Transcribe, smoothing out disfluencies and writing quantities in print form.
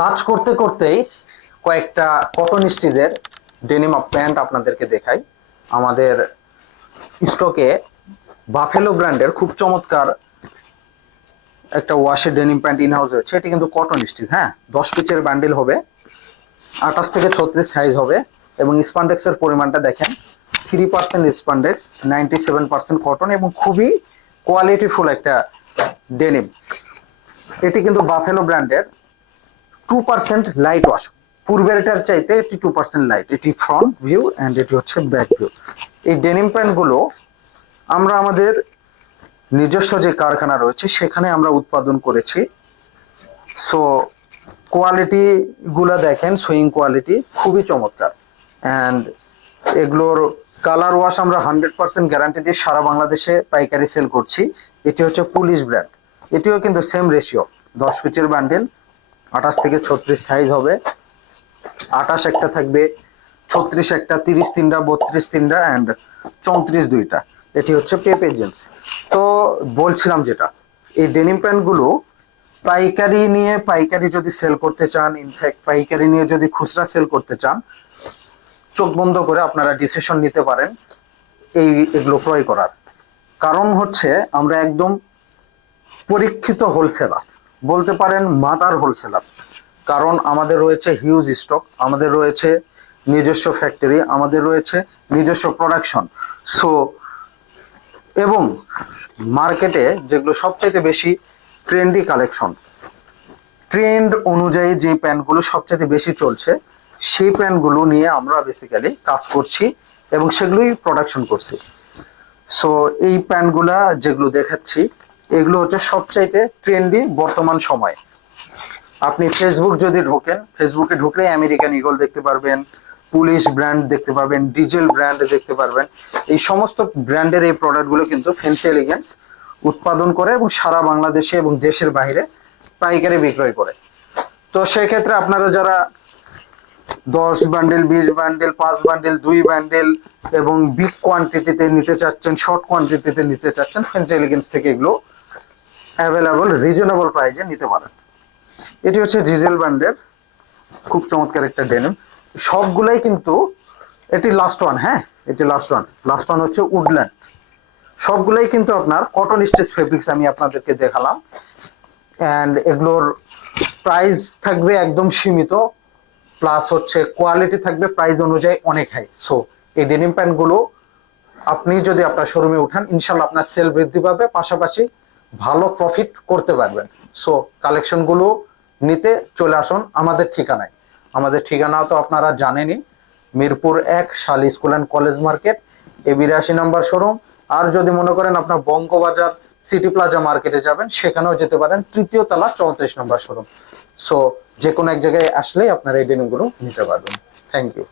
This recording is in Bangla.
কাজ করতে করতেই কয়েকটা কটন স্টিচের ডেনিম প্যান্ট আপনাদেরকে দেখাই। আমাদের স্টকে বাফেলো ব্র্যান্ডের খুব চমৎকার একটা ওয়াশের ডেনিম প্যান্ট ইন হাউস রয়েছে। এটি কিন্তু কটন স্টিচ, হ্যাঁ, 10 পিচের বান্ডিল হবে, 28 থেকে 36 সাইজ হবে। এবং স্পান্ডেক্সের পরিমাণটা দেখেন, 3% স্পান্ডেক্স, 97% কটন এবং খুবই কোয়ালিটিফুল একটা ডেনিম। এটি কিন্তু বাফেলো ব্র্যান্ডের 2% লাইট ওয়াশ, পূর্বেরটার চাইতে এটি 2% লাইট। এটি ফ্রন্ট ভিউ অ্যান্ড এটি হচ্ছে ব্যাক ভিউ। এই ডেনিম প্যান্ট গুলো আমরা আমাদের নিজস্ব যে কারখানা রয়েছে সেখানে আমরা উৎপাদন করেছি। সো কোয়ালিটি গুলা দেখেন, সুইং কোয়ালিটি খুবই চমৎকার। অ্যান্ড এগুলোর কালার ওয়াশ আমরা 100% গ্যারান্টি দিয়ে সারা বাংলাদেশে পাইকারি সেল করছি। এটি হচ্ছে পুলিশ ব্র্যান্ড। এটিও কিন্তু সেম রেশিও, 10 পিচের বান্ডেল, 28 থেকে 36 সাইজ হবে, 28 একটা থাকবে, 36 একটা, 30 তিনটা, 32 তিনটা অ্যান্ড 34 দুইটা। এটি হচ্ছে পেপে জিন্স। তো বলছিলাম যেটা, এই ডেনিম প্যান্ট গুলো পাইকারি যদি সেল করতে চান, ইনফ্যাক্ট পাইকারি নিয়ে যদি খুচরা সেল করতে চান, চোখ বন্ধ করে আপনারা ডিসিশন নিতে পারেন এগুলো ক্রয় করার। কারণ হচ্ছে আমরা একদম পরীক্ষিত হোলসেলার, বলতে পারেন মাদার হোলসেলার। কারণ আমাদের রয়েছে হিউজ স্টক, আমাদের রয়েছে নিজস্ব ফ্যাক্টরি, আমাদের রয়েছে নিজস্ব প্রোডাকশন। সো এবং মার্কেটে যেগুলো সবচাইতে বেশি ট্রেন্ডি কালেকশন, ট্রেন্ড অনুযায়ী যে প্যান্টগুলো সবচেয়ে বেশি চলছে, সেই প্যান্টগুলো নিয়ে আমরা বেসিক্যালি কাজ করছি এবং সেগুলোই প্রোডাকশন করছি। সো এই প্যান্টগুলা যেগুলো দেখাচ্ছি, এগুলো হচ্ছে সবচাইতে ট্রেন্ডি বর্তমান সময়ে। আপনি ফেসবুক যদি ঢোকেন, ফেসবুকে ঢুকলে আমেরিকান ইগল দেখতে পারবেন, পুলিশ ব্র্যান্ড দেখতে পাবেন, ডিজেল ব্র্যান্ড দেখতে পারবেন। এই সমস্ত ব্র্যান্ডের এই প্রোডাক্টগুলো কিন্তু ফ্যান্সি এলিগেন্স উৎপাদন করে এবং সারা বাংলাদেশে এবং দেশের বাইরে পাইকারি বিক্রয় করে। তো সেক্ষেত্রে আপনারা যারা 10 বান্ডেল, 20 বান্ডেল, 5 বান্ডেল, 2 বান্ডেল এবং বিগ কোয়ান্টিটিতে নিতে চাচ্ছেন, শর্ট কোয়ান্টিটিতে নিতে চাচ্ছেন, ফ্যান্সি এলিগেন্স থেকে এগুলো অ্যাভেলেবল রিজনেবল প্রাইসে নিতে পারেন। এটি হচ্ছে ডিজেল ব্র্যান্ডের খুব চমৎকার একটা ডেনিম। সবগুলাই কিন্তু, এটি লাস্ট ওয়ান, হ্যাঁ, এটি লাস্ট ওয়ান হচ্ছে উডল্যান্ড। সবগুলাই কিন্তু আপনার কটন স্টিচ ফেব্রিক্স আমি আপনাদেরকে দেখালাম। অ্যান্ড এগুলোর প্রাইস থাকবে একদম সীমিত, প্লাস হচ্ছে কোয়ালিটি থাকবে প্রাইস অনুযায়ী অনেক হাই। সো এই ডেনিম প্যান্ট গুলো আপনি যদি আপনার শোরুমে উঠান, ইনশাল্লাহ আপনার সেল বৃদ্ধি পাবে, পাশাপাশি ভালো প্রফিট করতে পারবেন। সো কালেকশন গুলো নিতে চলে আসুন আমাদের ঠিকানায়। আমাদের ঠিকানাও তো আপনারা জানেনই, মিরপুর 1, শালী school and college market, A82 নম্বর শোরুম। আর যদি মনে করেন আপনার বঙ্গবাজার সিটি প্লাজা মার্কেটে যাবেন, সেখানেও যেতে পারেন, 3য় তলা 34 নম্বর শোরুম। সো যে কোনো এক জায়গায় আসলেই আপনারা এই ডেনিম গুলো নিতে পারবেন। Thank you.